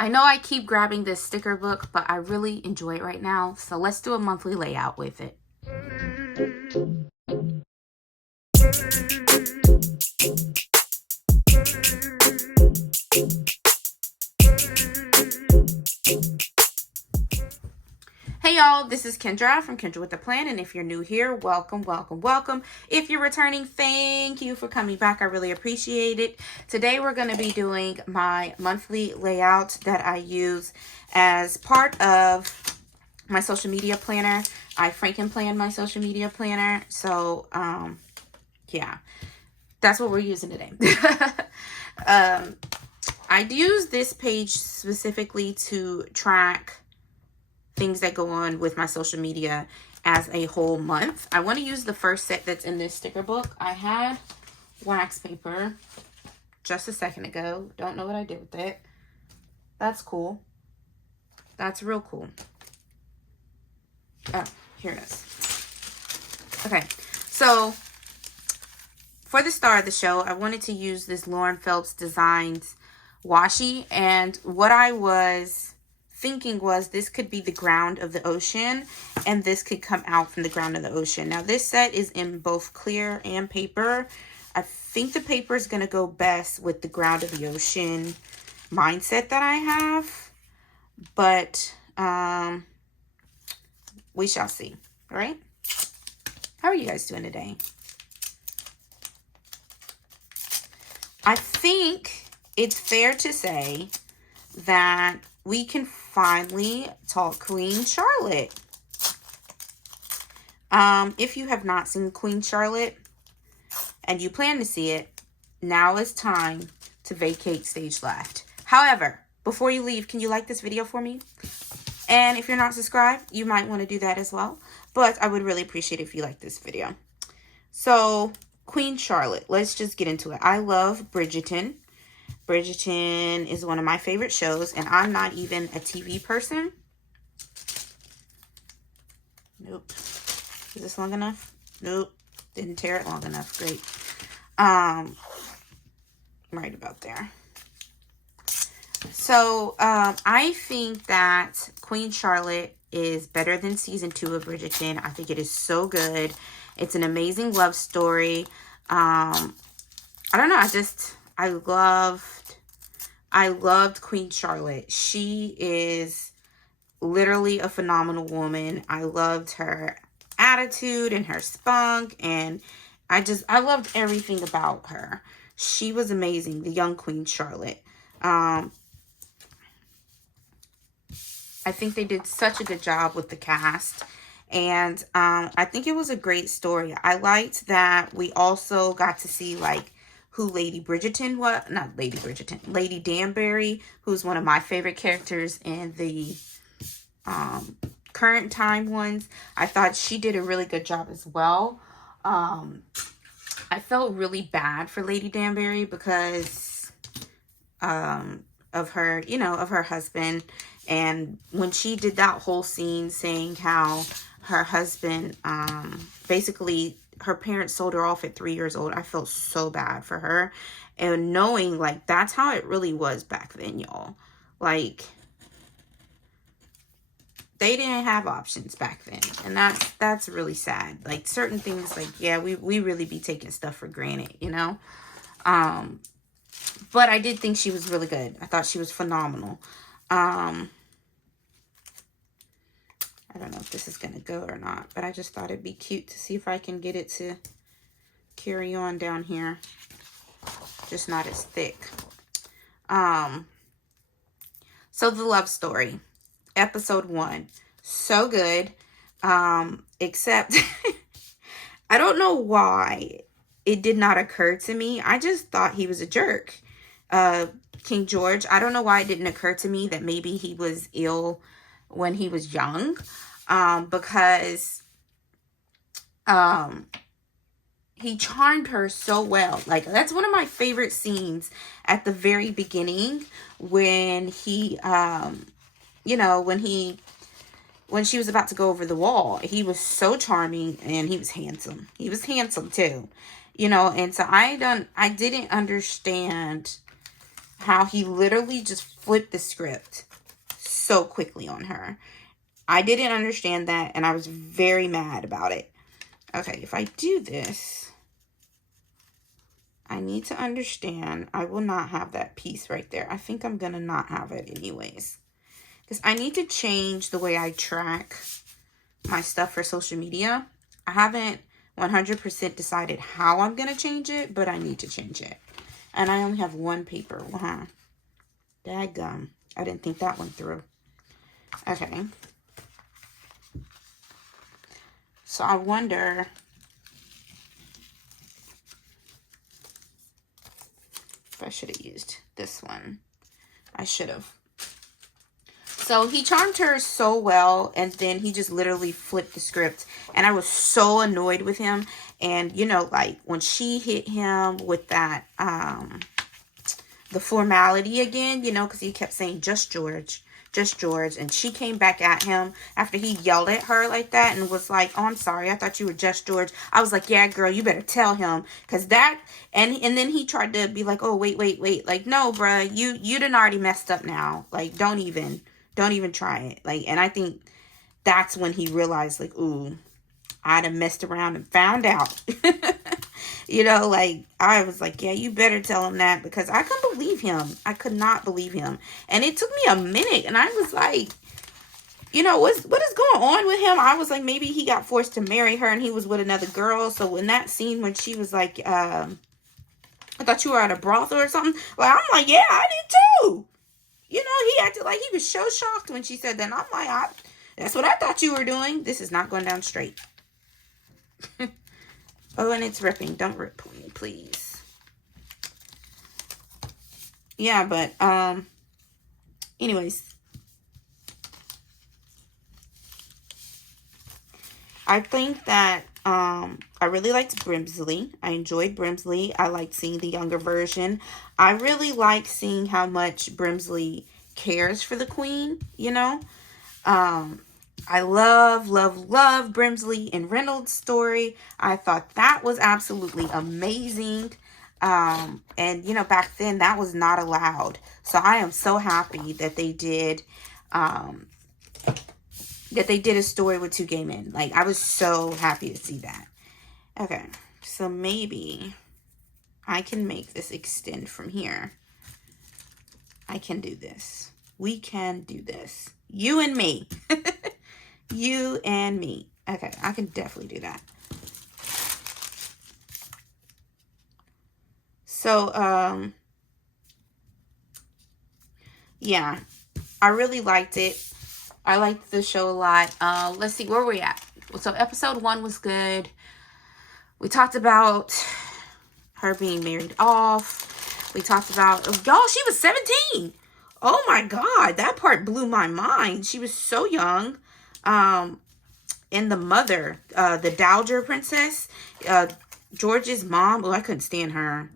I know I keep grabbing this sticker book, but I really enjoy it right now. So let's do a monthly layout with it. Hey y'all, this is Kendra from Kendra with a Plan, and if you're new here, welcome, welcome, welcome. If you're returning, thank you for coming back. I really appreciate it. Today we're going to be doing my monthly layout that I use as part of my social media planner. I Franken-plan my social media planner, so yeah, that's what we're using today. I use this page specifically to track things that go on with my social media as a whole month. I want to use the first set that's in this sticker book. I had wax paper just a second ago. Don't know what I did with it. That's cool. That's real cool. Oh, here it is. Okay, so for the star of the show, I wanted to use this Lauren Phelps Designs washi, and what I was thinking was this could be the ground of the ocean, and this could come out from the ground of the ocean. Now this set is in both clear and paper. I think the paper is going to go best with the ground of the ocean mindset that I have, but we shall see. All right, how are you guys doing today? I think it's fair to say that we can finally talk Queen Charlotte. If you have not seen Queen Charlotte and you plan to see it, now is time to vacate stage left. However, before you leave, can you like this video for me? And if you're not subscribed, you might want to do that as well. But I would really appreciate it if you like this video. So, Queen Charlotte, let's just get into it. I love Bridgerton. Bridgerton is one of my favorite shows, and I'm not even a TV person. Nope. Is this long enough? Nope. Didn't tear it long enough. Great. Right about there. So, I think that Queen Charlotte is better than season 2 of Bridgerton. I think it is so good. It's an amazing love story. I don't know. I loved Queen Charlotte. She is literally a phenomenal woman. I loved her attitude and her spunk, and I loved everything about her. She was amazing, the young Queen Charlotte. I think they did such a good job with the cast, and I think it was a great story. I liked that we also got to see like who Lady Bridgerton was, not Lady Bridgerton, Lady Danbury, who's one of my favorite characters in the current time ones. I thought she did a really good job as well. I felt really bad for Lady Danbury because of her, of her husband. And when she did that whole scene saying how her husband, basically her parents sold her off at 3 years old, I felt so bad for her. And knowing like that's how it really was back then, y'all. Like they didn't have options back then, and that's really sad. Like certain things, like yeah, we really be taking stuff for granted, but I did think she was really good. I thought she was phenomenal. I don't know if this is gonna go or not, but I just thought it'd be cute to see if I can get it to carry on down here, just not as thick. So the love story, episode 1, so good, except I don't know why it did not occur to me. I just thought he was a jerk. King George, I don't know why it didn't occur to me that maybe he was ill when he was young, because he charmed her so well. Like that's one of my favorite scenes at the very beginning when he when she was about to go over the wall. He was so charming, and he was handsome. He was handsome too, and so I didn't understand how he literally just flipped the script so quickly on her. I didn't understand that, and I was very mad about it. Okay, if I do this, I need to understand I will not have that piece right there. I think I'm going to not have it anyways. Because I need to change the way I track my stuff for social media. I haven't 100% decided how I'm going to change it, but I need to change it. And I only have one paper. Wow. Dadgum. I didn't think that one through. Okay. So I wonder if I should have used this one. I should have. So he charmed her so well, and then he just literally flipped the script. And I was so annoyed with him. And, you know, like, when she hit him with that, the formality again, you know, because he kept saying, just George. Just George. And she came back at him after he yelled at her like that and was like, oh, I'm sorry. I thought you were just George. I was like, yeah, girl, you better tell him. Because that, and then he tried to be like, oh, wait. Like, no, bruh, you done already messed up now. Like, don't even try it. Like, and I think that's when he realized, like, ooh, I'd have messed around and found out. You know, like, I was like, yeah, you better tell him that, because I couldn't believe him. I could not believe him. And it took me a minute, and I was like, you know, what is going on with him? I was like, maybe he got forced to marry her and he was with another girl. So in that scene when she was like, I thought you were at a brothel or something. Like, I'm like, yeah, I did too. You know, he acted like he was so shocked when she said that. And I'm like, that's what I thought you were doing. This is not going down straight. Oh, and it's ripping. Don't rip me, please. Yeah, but, anyways. I think that, I really liked Brimsley. I enjoyed Brimsley. I liked seeing the younger version. I really like seeing how much Brimsley cares for the queen, you know. I love Brimsley and Reynolds' story. I thought that was absolutely amazing. And, you know, back then that was not allowed. So I am so happy that they did, a story with two gay men. Like, I was so happy to see that. Okay, so maybe I can make this extend from here. I can do this. We can do this. You and me. You and me. Okay, I can definitely do that. So, yeah, I really liked it. I liked the show a lot. Let's see, where were we at? So episode 1 was good. We talked about her being married off. We talked about, y'all, she was 17. Oh my God, that part blew my mind. She was so young. And the mother, the Dowager Princess, George's mom. Oh, I couldn't stand her.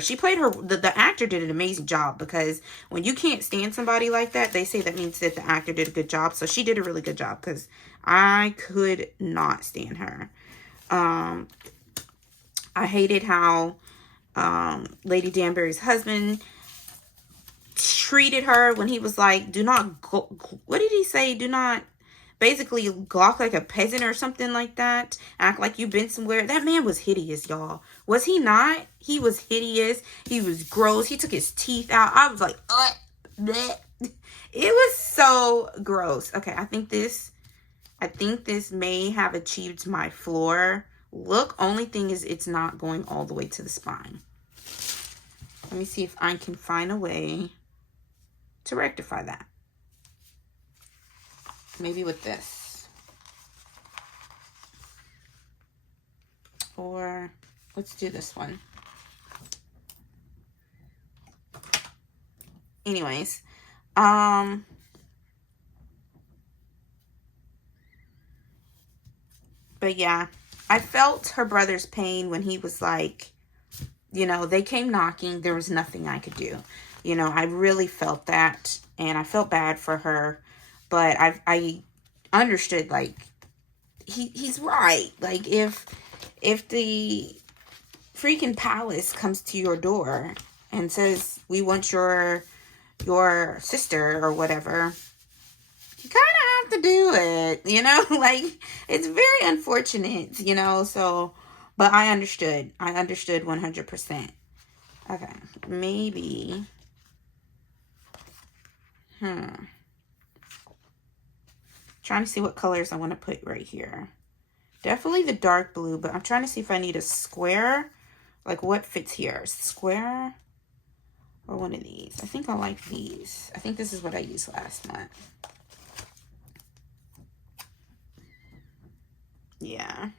She played her, the actor did an amazing job, because when you can't stand somebody like that, they say that means that the actor did a good job. So she did a really good job, because I could not stand her. I hated how Lady Danbury's husband treated her when he was like, do not go, what did he say? Do not basically gawk like a peasant or something like that. Act like you've been somewhere. That man was hideous, y'all. Was he not? He was hideous. He was gross. He took his teeth out. I was like, bleh. It was so gross. Okay, I think this may have achieved my floor look. Only thing is, it's not going all the way to the spine. Let me see if I can find a way to rectify that. Maybe with this. Or let's do this one. Anyways, but yeah, I felt her brother's pain when he was like, you know, they came knocking, there was nothing I could do. You know, I really felt that, and I felt bad for her, but I understood, like, he's right. Like, if the freaking palace comes to your door, and says, we want your sister or whatever, you kind of have to do it, you know? Like, it's very unfortunate, you know? So, but I understood 100%. Okay, maybe, trying to see what colors I want to put right here. Definitely the dark blue, but I'm trying to see if I need a square. Like, what fits here? Square or one of these? I think I like these. I think this is what I used last month. Yeah.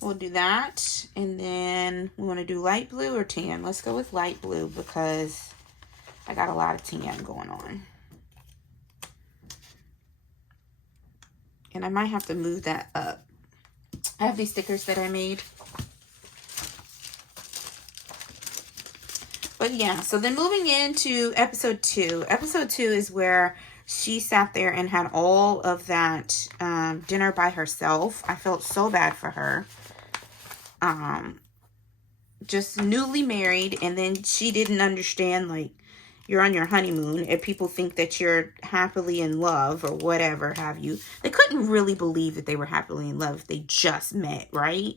We'll do that. And then we want to do light blue or tan. Let's go with light blue because I got a lot of tan going on. And I might have to move that up. I have these stickers that I made. But yeah, so then moving into episode 2. Episode 2 is where she sat there and had all of that dinner by herself. I felt so bad for her. Just newly married, and then she didn't understand, like, you're on your honeymoon and people think that you're happily in love or whatever have you. They couldn't really believe that they were happily in love if they just met, right?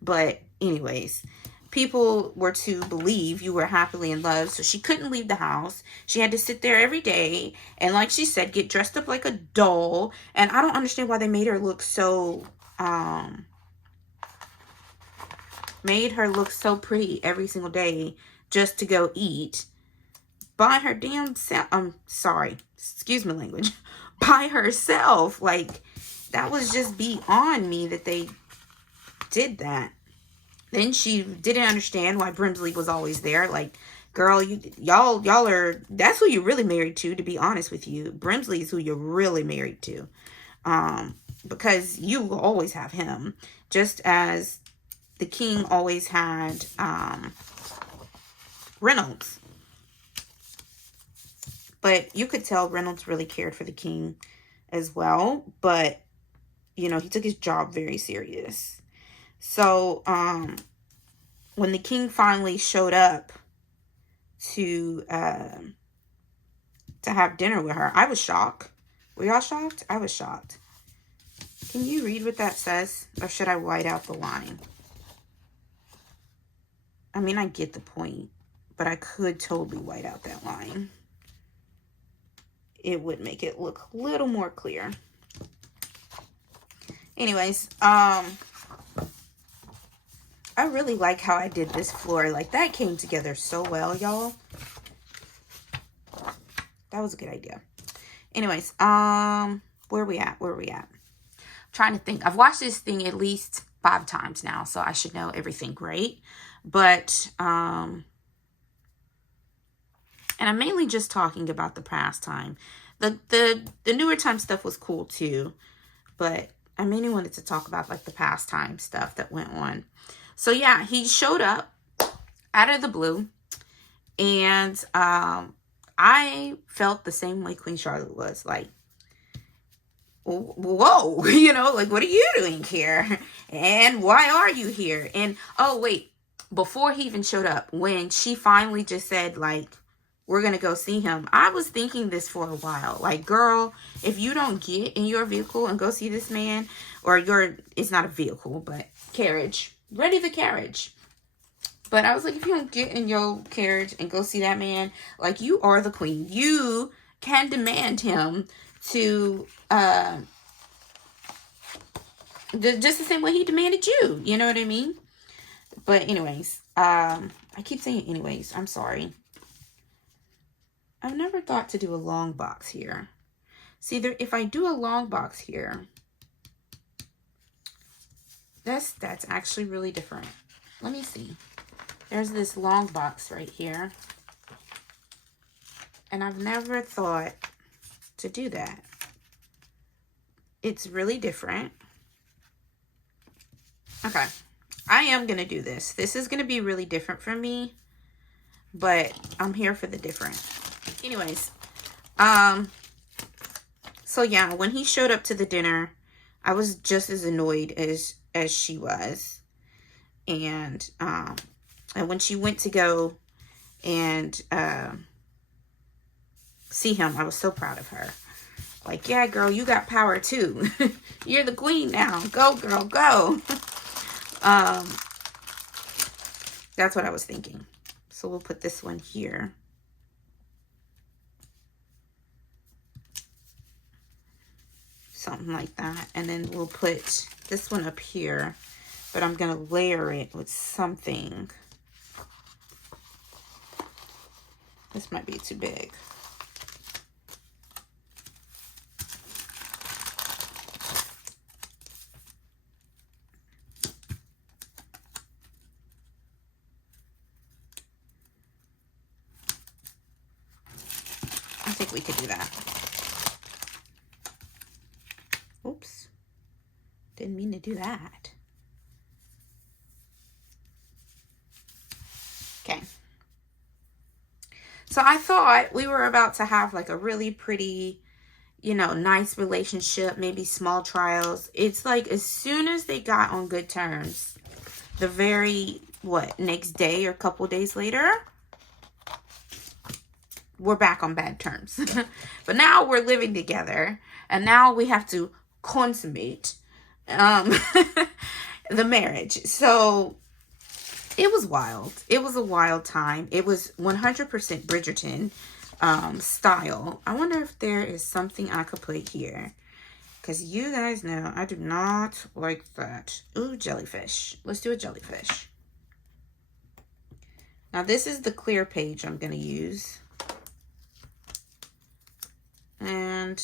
But anyways, people were to believe you were happily in love, so she couldn't leave the house. She had to sit there every day and, like she said, get dressed up like a doll. And I don't understand why they made her look so pretty every single day just to go eat by her damn self. I'm sorry, excuse my language, by herself. Like, that was just beyond me that they did that. Then she didn't understand why Brimsley was always there. Like, girl, y'all are, that's who you're really married to be honest with you. Brimsley is who you're really married to. Because you will always have him. Just as the king always had Reynolds. But you could tell Reynolds really cared for the king as well. But, you know, he took his job very serious. So, when the king finally showed up to have dinner with her, I was shocked. Were y'all shocked? I was shocked. Can you read what that says? Or should I white out the line? I mean, I get the point. But I could totally white out that line. It would make it look a little more clear. Anyways, I really like how I did this floor. Like, that came together so well, y'all. That was a good idea. Anyways, where are we at? I'm trying to think. I've watched this thing at least 5 times now, so I should know everything great. But, and I'm mainly just talking about the past time. The newer time stuff was cool too. But I mainly wanted to talk about, like, the past time stuff that went on. So yeah, he showed up out of the blue. And I felt the same way Queen Charlotte was. Like, whoa, you know, like, what are you doing here? And why are you here? And, oh, wait, before he even showed up, when she finally just said, like, we're going to go see him, I was thinking this for a while. Like, girl, if you don't get in your vehicle and go see this man, or it's not a vehicle, but carriage, ready the carriage. But I was like, if you don't get in your carriage and go see that man, like, you are the queen. You can demand him to, just the same way he demanded you. You know what I mean? But anyways, I keep saying anyways. I'm sorry. I've never thought to do a long box here. See, if I do a long box here, that's actually really different. Let me see. There's this long box right here. And I've never thought to do that. It's really different. Okay. I am going to do this. This is going to be really different for me. But I'm here for the different. Anyways. So yeah, when he showed up to the dinner, I was just as annoyed as she was. And And when she went to go and see him, I was so proud of her. Like, yeah, girl, you got power too. You're the queen now. Go, girl, go. That's what I was thinking. So we'll put this one here. Something like that. And then we'll put this one up here. But I'm going to layer it with something. This might be too big. I think we could do that. Oops. Didn't mean to do that. Okay. So I thought we were about to have like a really pretty, you know, nice relationship, maybe small trials. It's like as soon as they got on good terms, the very, next day or couple days later, we're back on bad terms. But now we're living together, and now we have to consummate the marriage. So it was wild. It was a wild time. It was 100% Bridgerton style. I wonder if there is something I could put here, because you guys know I do not like that. Ooh, jellyfish. Let's do a jellyfish. Now this is the clear page I'm going to use. And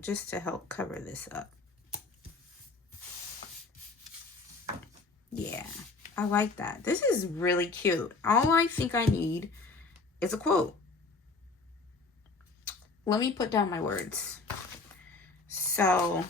just to help cover this up. Yeah, I like that. This is really cute. All I think I need is a quote. Let me put down my words. So,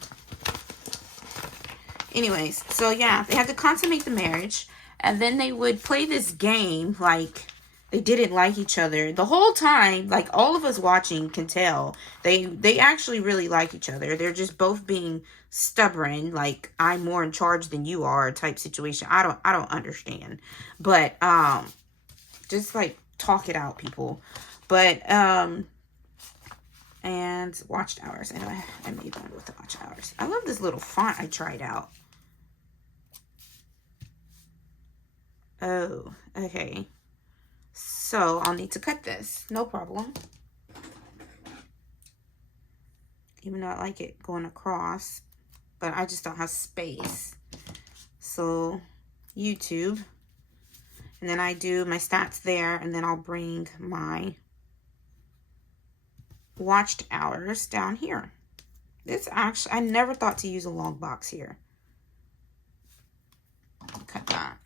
anyways, so yeah, they had to consummate the marriage, and then they would play this game like they didn't like each other the whole time. Like, all of us watching can tell they actually really like each other. They're just both being stubborn, like I'm more in charge than you are type situation. I don't understand, but just like talk it out, people. But and watch hours. I know I made one with the watch hours. I love this little font I tried out. Oh, okay. So I'll need to cut this. No problem. Even though I like it going across, but I just don't have space. So YouTube. And then I do my stats there, and then I'll bring my watched hours down here. This actually, I never thought to use a long box here. Cut that.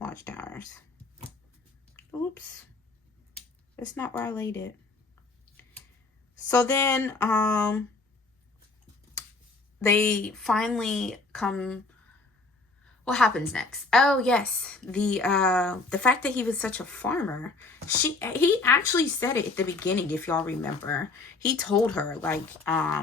Watched hours. Oops. That's not where I laid it. So then, they finally come. What happens next? Oh yes, the fact that he was such a farmer. He actually said it at the beginning, if y'all remember. He told her, like,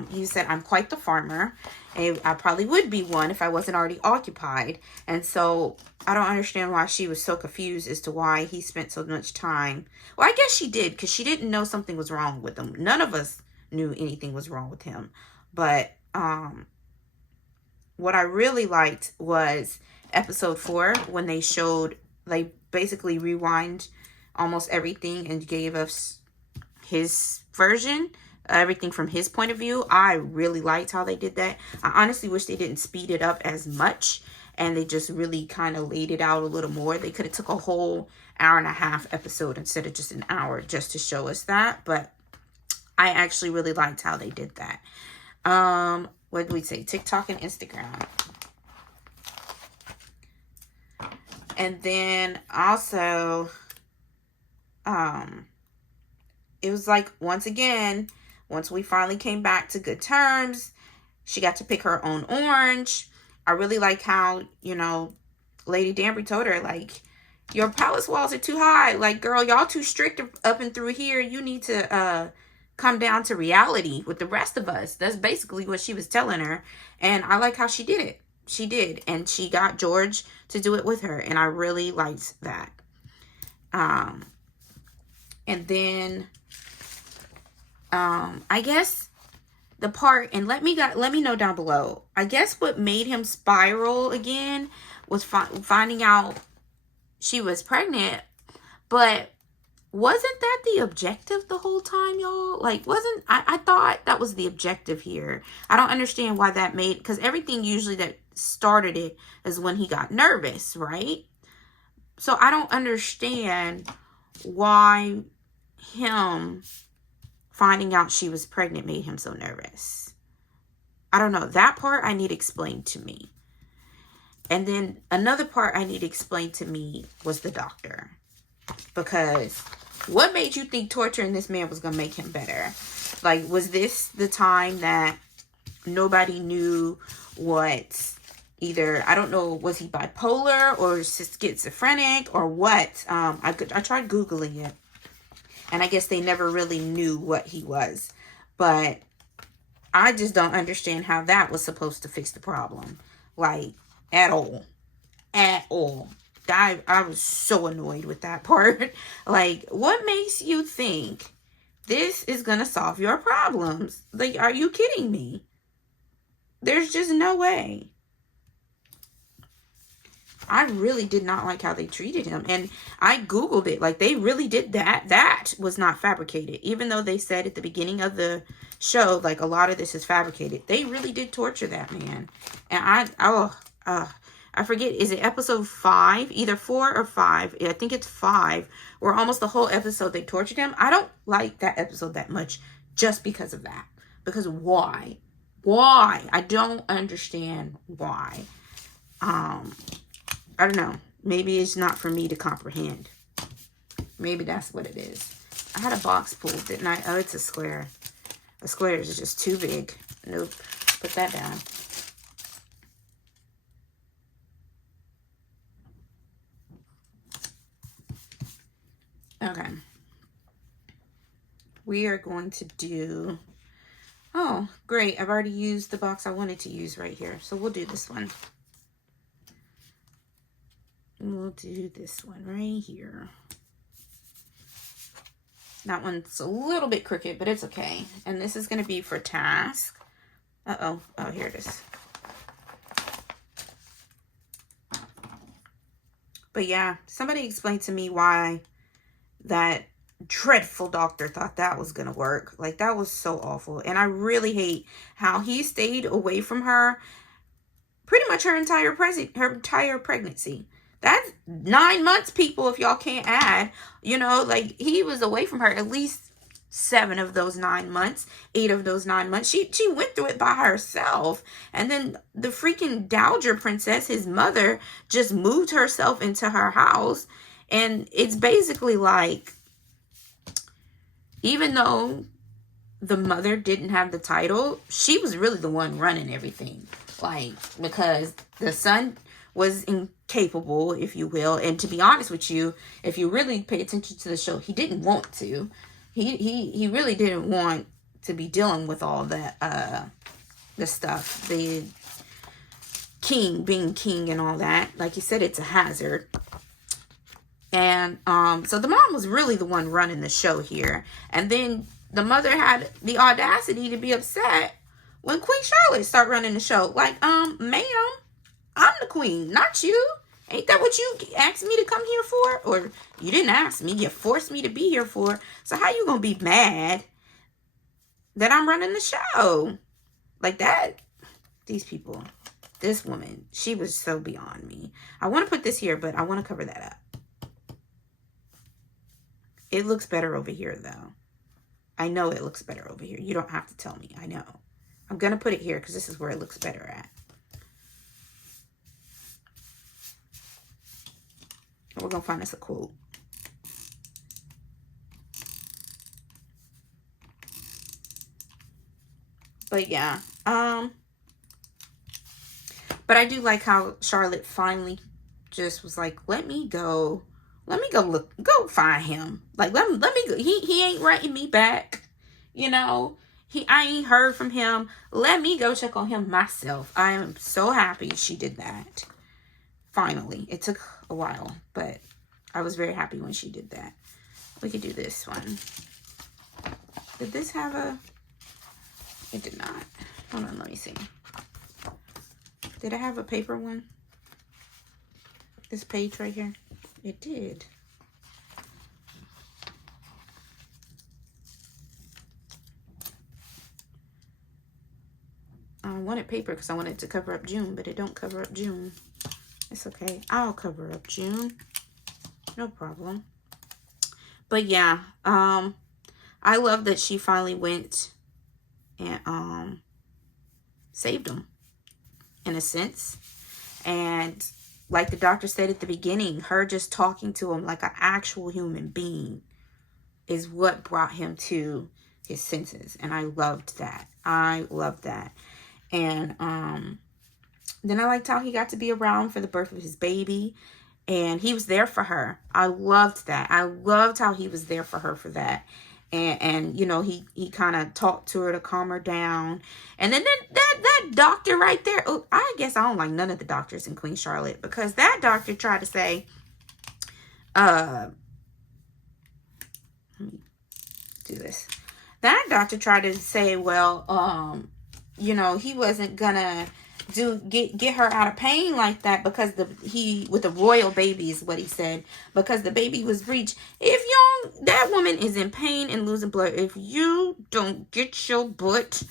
he said, "I'm quite the farmer. And I probably would be one if I wasn't already occupied." And so I don't understand why she was so confused as to why he spent so much time. Well, I guess she did, because she didn't know something was wrong with him. None of us knew anything was wrong with him. But what I really liked was episode 4, when they basically rewind almost everything and gave us his version, everything from his point of view. I really liked how they did that. I honestly wish they didn't speed it up as much, and they just really kind of laid it out a little more. They could have took a whole hour-and-a-half episode instead of just an hour just to show us that. But I actually really liked how they did that. What did we say? TikTok and Instagram. And then also, it was like, once again, once we finally came back to good terms, she got to pick her own orange. I really like how, you know, Lady Danbury told her, like, your palace walls are too high. Like, girl, y'all too strict up and through here. You need to come down to reality with the rest of us. That's basically what she was telling her. And I like how she did it. She did. And she got George to do it with her. And I really liked that. And then, I guess the part, and let me know down below. I guess what made him spiral again was finding out she was pregnant. But wasn't that the objective the whole time, y'all? Like, I thought that was the objective here. I don't understand why that made, because everything usually that started it is when he got nervous, right? So I don't understand why him finding out she was pregnant made him so nervous. I don't know. That part I need explained to me. And then another part I need explained to me was the doctor. Because what made you think torturing this man was going to make him better? Like, was this the time that nobody knew what either, I don't know, was he bipolar or schizophrenic or what? I tried Googling it. And I guess they never really knew what he was. But I just don't understand how that was supposed to fix the problem. Like, at all. At all. I was so annoyed with that part. Like, what makes you think this is going to solve your problems? Like, are you kidding me? There's just no way. I really did not like how they treated him. And I Googled it. Like, they really did that. That was not fabricated. Even though they said at the beginning of the show, like, a lot of this is fabricated. They really did torture that man. And I forget, is it episode 5? Either 4 or 5. I think it's 5. Where almost the whole episode they tortured him. I don't like that episode that much just because of that. Because why? Why? I don't understand why. I don't know. Maybe it's not for me to comprehend. Maybe that's what it is. I had a box pulled, didn't I? Oh, it's a square. A square is just too big. Nope. Put that down. Okay. We are going to do... Oh, great. I've already used the box I wanted to use right here. So we'll do this one. We'll do this one right here. That one's a little bit crooked, but it's okay. And this is going to be for task. Uh-oh. Oh, here it is. But yeah, somebody explained to me why that dreadful doctor thought that was going to work. Like, that was so awful. And I really hate how he stayed away from her pretty much her entire pregnancy. That's 9 months, people, if y'all can't add. You know, like, he was away from her at least 7 of those 9 months, 8 of those 9 months. She went through it by herself. And then the freaking Dowager Princess, his mother, just moved herself into her house. And it's basically like, even though the mother didn't have the title, she was really the one running everything. Like, because the son was incapable, if you will. And to be honest with you, if you really pay attention to the show, he didn't want to. He really didn't want to be dealing with all that, the stuff. The being king and all that. Like you said, it's a hazard. And so the mom was really the one running the show here. And then the mother had the audacity to be upset when Queen Charlotte started running the show. Like, ma'am, I'm the queen, not you. Ain't that what you asked me to come here for? Or you didn't ask me, you forced me to be here for. So how you gonna be mad that I'm running the show? Like that, these people, this woman, she was so beyond me. I want to put this here, but I want to cover that up. It looks better over here, though. I know it looks better over here. You don't have to tell me. I know. I'm going to put it here because this is where it looks better at. We're going to find us a quote. But yeah. But I do like how Charlotte finally just was like, let me go. Let me go go find him. Like, let me go. He ain't writing me back. You know, I ain't heard from him. Let me go check on him myself. I am so happy she did that. Finally. It took a while, but I was very happy when she did that. We could do this one. Did this have a... It did not. Hold on, let me see. Did it have a paper one? This page right here? It did. I wanted paper because I wanted to cover up June, but it don't cover up June. It's okay. I'll cover up June. No problem. But yeah, I love that she finally went and saved him, in a sense. And like the doctor said at the beginning, her just talking to him like an actual human being is what brought him to his senses. And I loved that. I loved that. And then I liked how he got to be around for the birth of his baby. And he was there for her. I loved that. I loved how he was there for her for that. And you know, he kind of talked to her to calm her down. And then that doctor right there. Oh, I guess I don't like none of the doctors in Queen Charlotte, because that doctor tried to say, let me do this. That doctor tried to say, well, you know, he wasn't gonna get her out of pain like that because with the royal baby is what he said, because the baby was breached. If that woman is in pain and losing blood, if you don't get your butt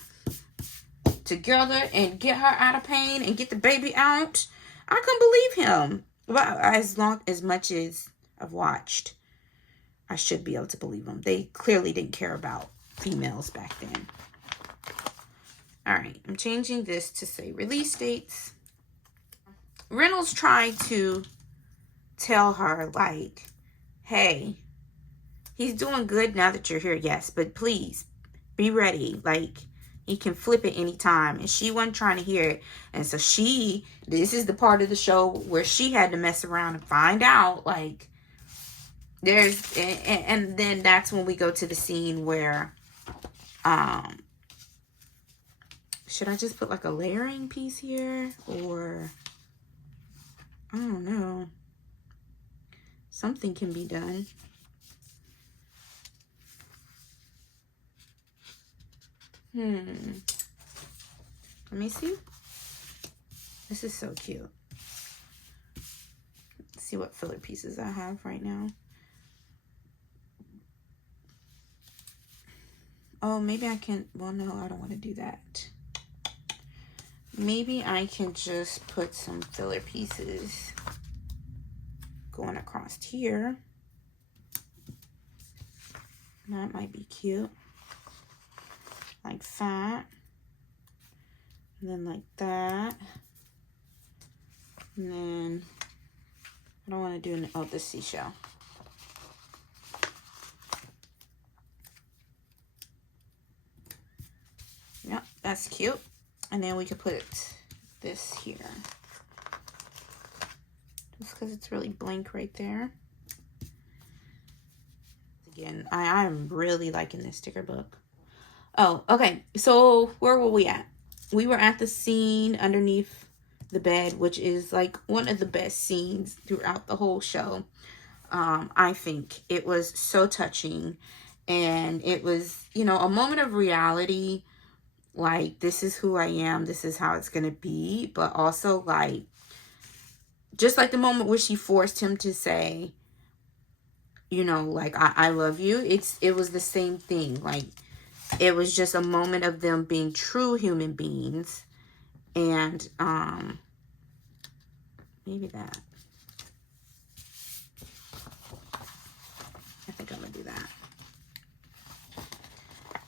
together and get her out of pain and get the baby out, I couldn't believe him. Well, as much as I've watched, I should be able to believe him. They clearly didn't care about females back then. All right, I'm changing this to say release dates. Reynolds tried to tell her, like, hey, he's doing good now that you're here, yes, but please be ready. Like, he can flip it anytime. And she wasn't trying to hear it. And so this is the part of the show where she had to mess around and find out, like, and then that's when we go to the scene where, should I just put like a layering piece here? Or, I don't know. Something can be done. Let me see. This is so cute. Let's see what filler pieces I have right now. Oh, maybe I can, well, no, I don't want to do that. Maybe I can just put some filler pieces going across here. That might be cute. Like that. And then like that. And then I don't want to do the seashell. Yep, that's cute. And then we could put this here. Just because it's really blank right there. Again, I'm really liking this sticker book. Oh, okay. So where were we at? We were at the scene underneath the bed, which is like one of the best scenes throughout the whole show. I think it was so touching. And it was, you know, a moment of reality. Like, this is who I am. This is how it's going to be. But also, like, just like the moment where she forced him to say, you know, like, I love you. It was the same thing. Like, it was just a moment of them being true human beings. And, maybe that. I think I'm going to do that.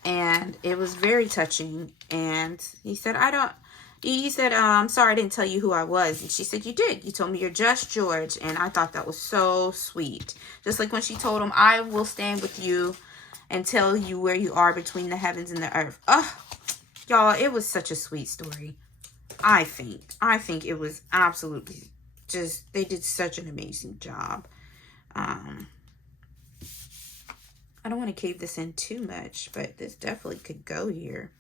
And it was very touching. And he said, I'm sorry I didn't tell you who I was. And she said, you did. You told me you're just George. And I thought that was so sweet. Just like when she told him, I will stand with you and tell you where you are between the heavens and the earth. Oh, y'all, it was such a sweet story. I think it was absolutely just, they did such an amazing job. I don't want to cave this in too much, but this definitely could go here.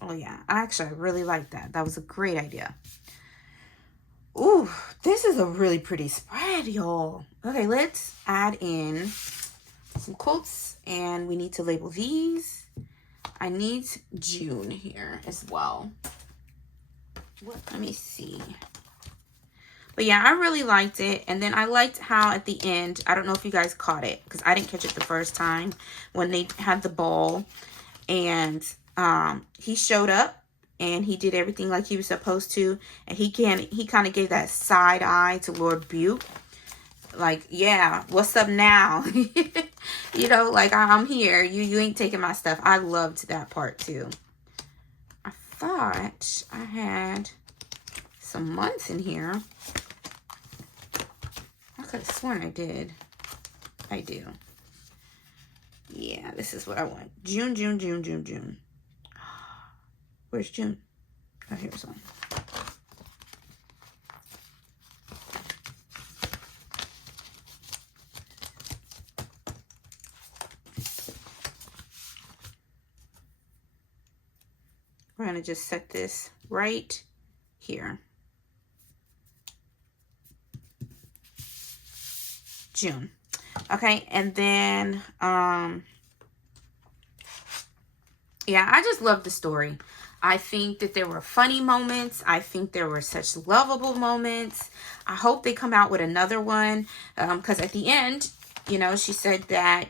Oh yeah, actually, I really like that. That was a great idea. Ooh, this is a really pretty spread, y'all. Okay, let's add in some quotes, and we need to label these. I need June here as well. Let me see. But yeah, I really liked it. And then I liked how at the end, I don't know if you guys caught it, because I didn't catch it the first time, when they had the ball and he showed up and he did everything like he was supposed to, and he kind of gave that side eye to Lord Bute, like, yeah, what's up now? You know, like, I'm here, you ain't taking my stuff. I loved that part too. I thought I had some months in here. I could have sworn I did. I do. Yeah, this is what I want. June, June, June, June, June. Where's June? Oh, here's one. We're going to just set this right here. June. Okay, and then, yeah, I just love the story. I think that there were funny moments. I think there were such lovable moments. I hope they come out with another one, because at the end, you know, she said that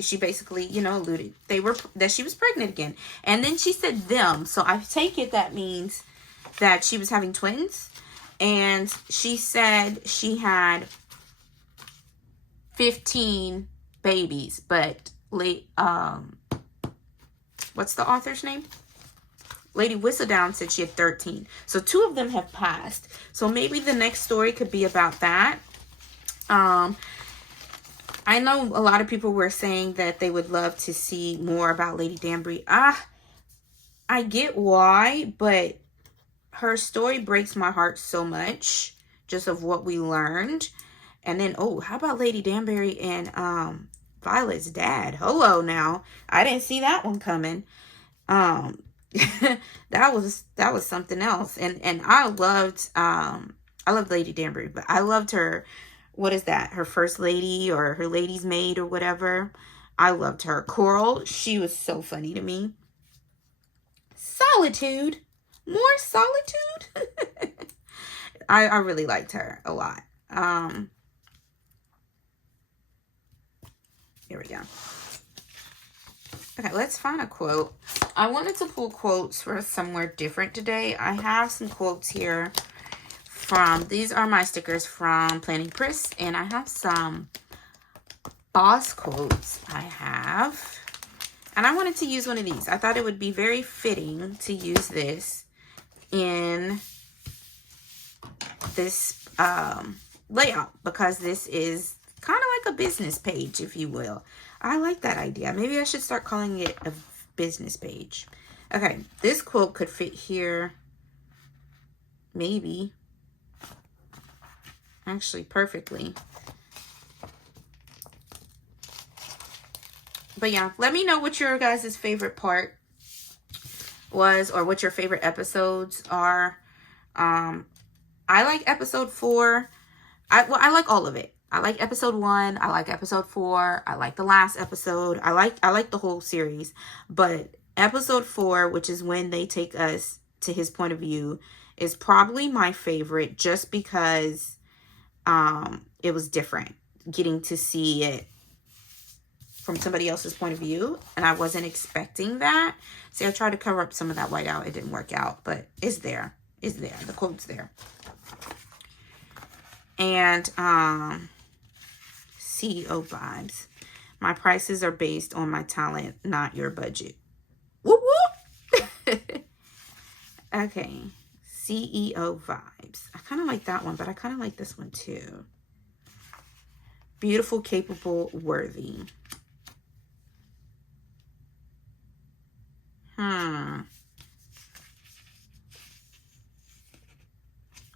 she basically, you know, alluded that she was pregnant again. And then she said them. So I take it that means that she was having twins. And she said she had 15 babies, but what's the author's name? Lady Whistledown said she had 13. So 2 of them have passed. So maybe the next story could be about that. I know a lot of people were saying that they would love to see more about Lady Danbury. I get why, but her story breaks my heart so much, just of what we learned. And then, oh, how about Lady Danbury and Violet's dad? Hello now. I didn't see that one coming. that was something else. And I loved Lady Danbury, but I loved her, what is that? Her first lady or her lady's maid or whatever. I loved her. Coral, she was so funny to me. Solitude. More solitude. I really liked her a lot. Here we go. Okay, let's find a quote. I wanted to pull quotes for somewhere different today. I have some quotes here from, these are my stickers from Planning Pris, and I have some boss quotes I have. And I wanted to use one of these. I thought it would be very fitting to use this in this layout, because this is kind of like a business page, if you will. I like that idea. Maybe I should start calling it a business page. Okay, this quote could fit here. Maybe. Actually, perfectly. But yeah, let me know what your guys' favorite part was, or what your favorite episodes are. I like episode 4. I like all of it. I like episode 1. I like episode 4. I like the last episode. I like the whole series. But episode 4, which is when they take us to his point of view, is probably my favorite, just because it was different. Getting to see it from somebody else's point of view, and I wasn't expecting that. See, I tried to cover up some of that white out. It didn't work out, but it's there. It's there. The quote's there. And CEO vibes. My prices are based on my talent, not your budget. Whoop whoop. Okay. CEO vibes. I kind of like that one, but I kind of like this one too. Beautiful, capable, worthy.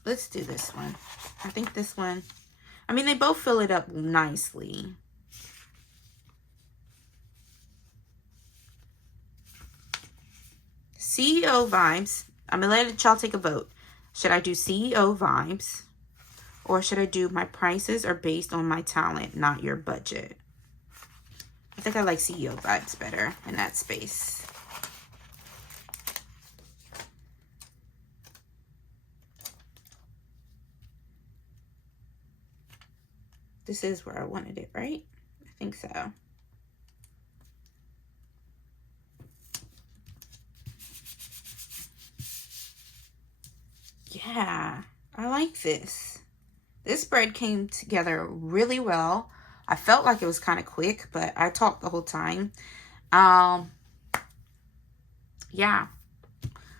Let's do this one. I think this one, I mean, they both fill it up nicely. CEO vibes. I'm going to let y'all take a vote. Should I do CEO vibes? Or should I do my prices are based on my talent, not your budget? I think I like CEO vibes better in that space. This is where I wanted it, right? I think so. Yeah, I like this. This spread came together really well. I felt like it was kind of quick, but I talked the whole time. Yeah.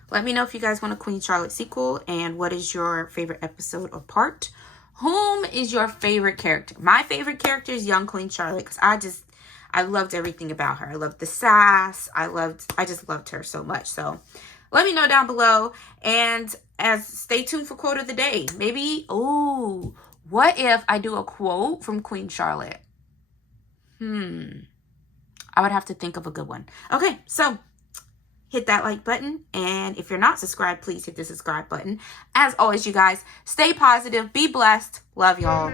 Let me know if you guys want a Queen Charlotte sequel and what is your favorite episode or part. Whom is your favorite character? My favorite character is young Queen Charlotte because I loved everything about her. I loved the sass. I just loved her so much. So let me know down below, and stay tuned for quote of the day. Maybe, oh, what if I do a quote from Queen Charlotte? I would have to think of a good one. Okay, so hit that like button, and if you're not subscribed, please hit the subscribe button. As always, you guys, stay positive, be blessed, love y'all.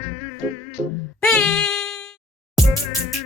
Peace.